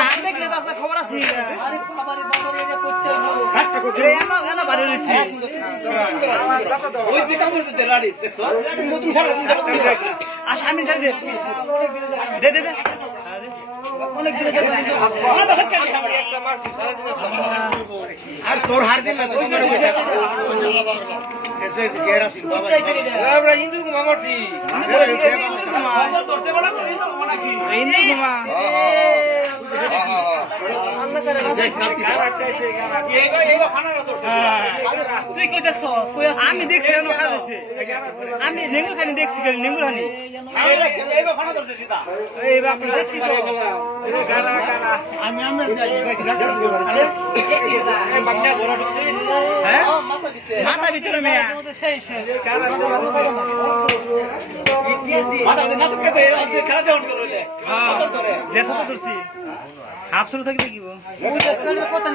নাম দেখলে খবর আছে আর তোর হার দিন হিন্দু মামাটি আমি দেখছি আমি নেঙ্গু খানি দেখছি নেঙ্গু খানি মাথা ভিতরে মেয়া যে সত ধরছি হাফ শুরু থাকবে কি কথা